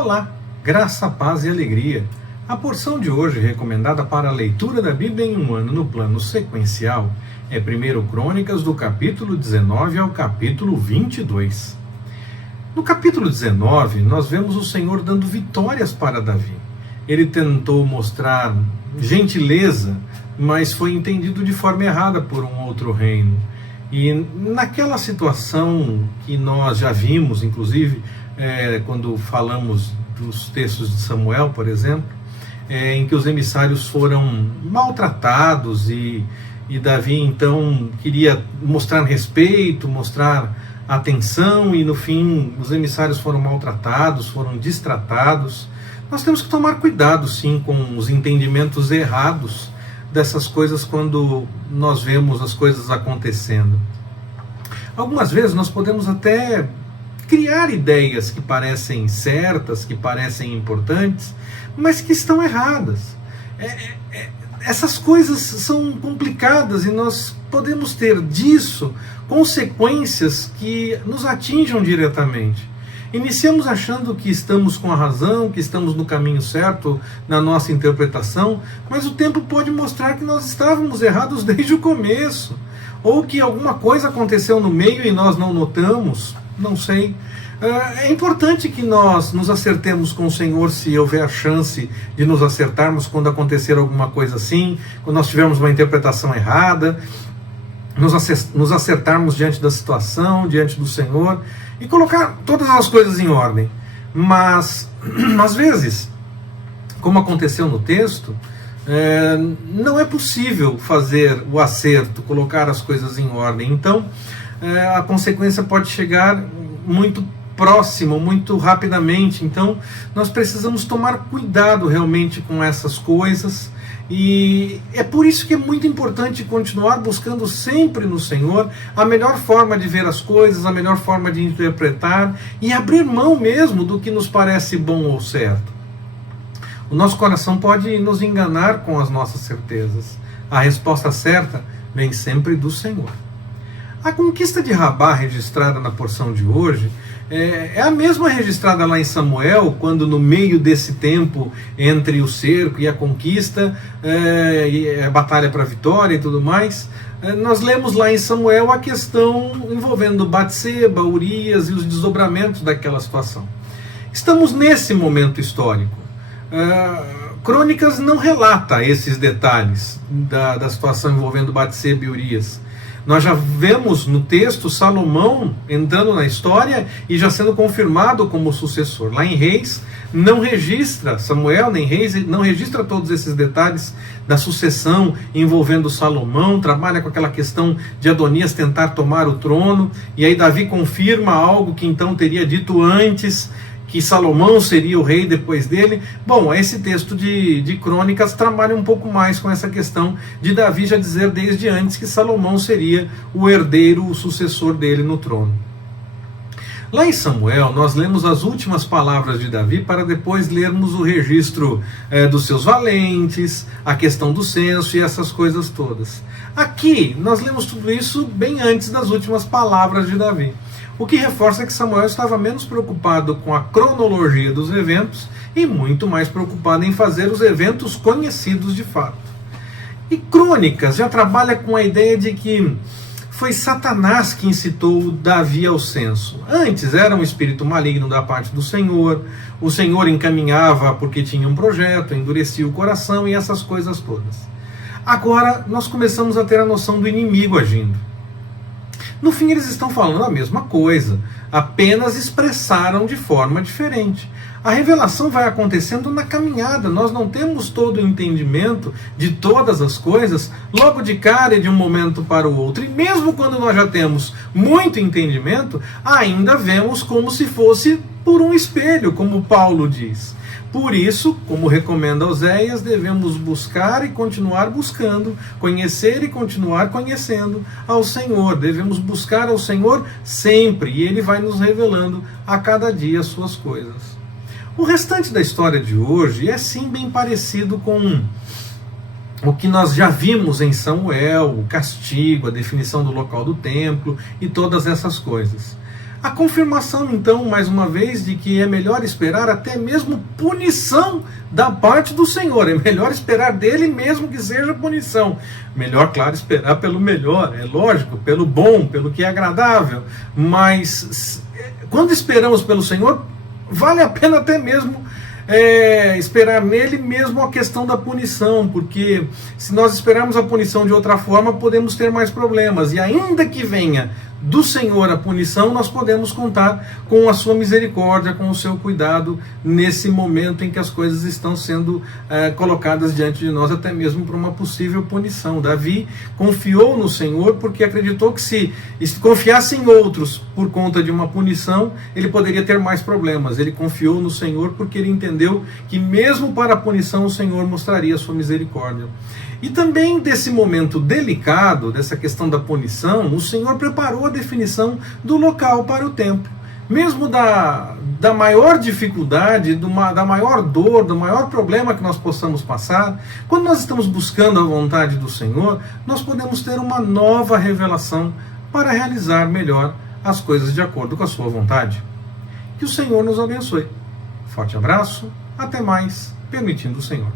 Olá, graça, paz e alegria. A porção de hoje recomendada para a leitura da Bíblia em um ano no plano sequencial é 1 Crônicas do capítulo 19 ao capítulo 22. No capítulo 19, nós vemos o Senhor dando vitórias para Davi. Ele tentou mostrar gentileza, mas foi entendido de forma errada por um outro reino. E naquela situação que nós já vimos, inclusive, quando falamos dos textos de Samuel, por exemplo, em que os emissários foram maltratados e Davi então queria mostrar respeito, mostrar atenção, e no fim os emissários foram maltratados, foram destratados. Nós temos que tomar cuidado, sim, com os entendimentos errados dessas coisas quando nós vemos as coisas acontecendo. Algumas vezes nós podemos até criar ideias que parecem certas, que parecem importantes, mas que estão erradas. Essas coisas são complicadas e nós podemos ter disso consequências que nos atinjam diretamente. Iniciamos achando que estamos com a razão, que estamos no caminho certo na nossa interpretação, mas o tempo pode mostrar que nós estávamos errados desde o começo, ou que alguma coisa aconteceu no meio e nós não notamos, não sei. É importante que nós nos acertemos com o Senhor se houver a chance de nos acertarmos quando acontecer alguma coisa assim, quando nós tivermos uma interpretação errada, nos acertarmos diante da situação, diante do Senhor, e colocar todas as coisas em ordem. Mas, às vezes, como aconteceu no texto, não é possível fazer o acerto, colocar as coisas em ordem. Então, a consequência pode chegar muito próximo, muito rapidamente. Então, nós precisamos tomar cuidado realmente com essas coisas. E é por isso que é muito importante continuar buscando sempre no Senhor a melhor forma de ver as coisas, a melhor forma de interpretar e abrir mão mesmo do que nos parece bom ou certo. O nosso coração pode nos enganar com as nossas certezas. A resposta certa vem sempre do Senhor. A conquista de Rabá registrada na porção de hoje é a mesma registrada lá em Samuel, quando no meio desse tempo entre o cerco e a conquista, e a batalha para a vitória e tudo mais, nós lemos lá em Samuel a questão envolvendo Batseba, Urias e os desdobramentos daquela situação. Estamos nesse momento histórico. Crônicas não relata esses detalhes da situação envolvendo Batseba e Urias. Nós já vemos no texto Salomão entrando na história e já sendo confirmado como sucessor. Lá em Reis não registra, Samuel nem Reis não registra todos esses detalhes da sucessão envolvendo Salomão, trabalha com aquela questão de Adonias tentar tomar o trono, e aí Davi confirma algo que então teria dito antes, que Salomão seria o rei depois dele. Bom, esse texto de Crônicas trabalha um pouco mais com essa questão de Davi já dizer desde antes que Salomão seria o herdeiro, o sucessor dele no trono. Lá em Samuel, nós lemos as últimas palavras de Davi para depois lermos o registro dos seus valentes, a questão do censo e essas coisas todas. Aqui, nós lemos tudo isso bem antes das últimas palavras de Davi. O que reforça que Samuel estava menos preocupado com a cronologia dos eventos e muito mais preocupado em fazer os eventos conhecidos de fato. E Crônicas já trabalha com a ideia de que foi Satanás que incitou Davi ao censo. Antes era um espírito maligno da parte do Senhor, o Senhor encaminhava porque tinha um projeto, endurecia o coração e essas coisas todas. Agora nós começamos a ter a noção do inimigo agindo. No fim, eles estão falando a mesma coisa, apenas expressaram de forma diferente. A revelação vai acontecendo na caminhada, nós não temos todo o entendimento de todas as coisas logo de cara e de um momento para o outro. E mesmo quando nós já temos muito entendimento, ainda vemos como se fosse por um espelho, como Paulo diz. Por isso, como recomenda Oséias, devemos buscar e continuar buscando, conhecer e continuar conhecendo ao Senhor. Devemos buscar ao Senhor sempre, e Ele vai nos revelando a cada dia as suas coisas. O restante da história de hoje é sim bem parecido com o que nós já vimos em Samuel, o castigo, a definição do local do templo e todas essas coisas. A confirmação, então, mais uma vez, de que é melhor esperar até mesmo punição da parte do Senhor. É melhor esperar dele mesmo que seja punição. Melhor, claro, esperar pelo melhor, é lógico, pelo bom, pelo que é agradável. Mas quando esperamos pelo Senhor, vale a pena até mesmo esperar nele mesmo a questão da punição, porque se nós esperarmos a punição de outra forma, podemos ter mais problemas, e ainda que venha do Senhor a punição, nós podemos contar com a sua misericórdia, com o seu cuidado nesse momento em que as coisas estão sendo colocadas diante de nós, até mesmo para uma possível punição. Davi confiou no Senhor porque acreditou que se confiasse em outros por conta de uma punição, ele poderia ter mais problemas. Ele confiou no Senhor porque ele entendeu que mesmo para a punição o Senhor mostraria a sua misericórdia. E também desse momento delicado, dessa questão da punição, o Senhor preparou a definição do local para o templo. Mesmo da maior dificuldade, da maior dor, do maior problema que nós possamos passar, quando nós estamos buscando a vontade do Senhor, nós podemos ter uma nova revelação para realizar melhor as coisas de acordo com a sua vontade. Que o Senhor nos abençoe. Forte abraço, até mais, permitindo o Senhor.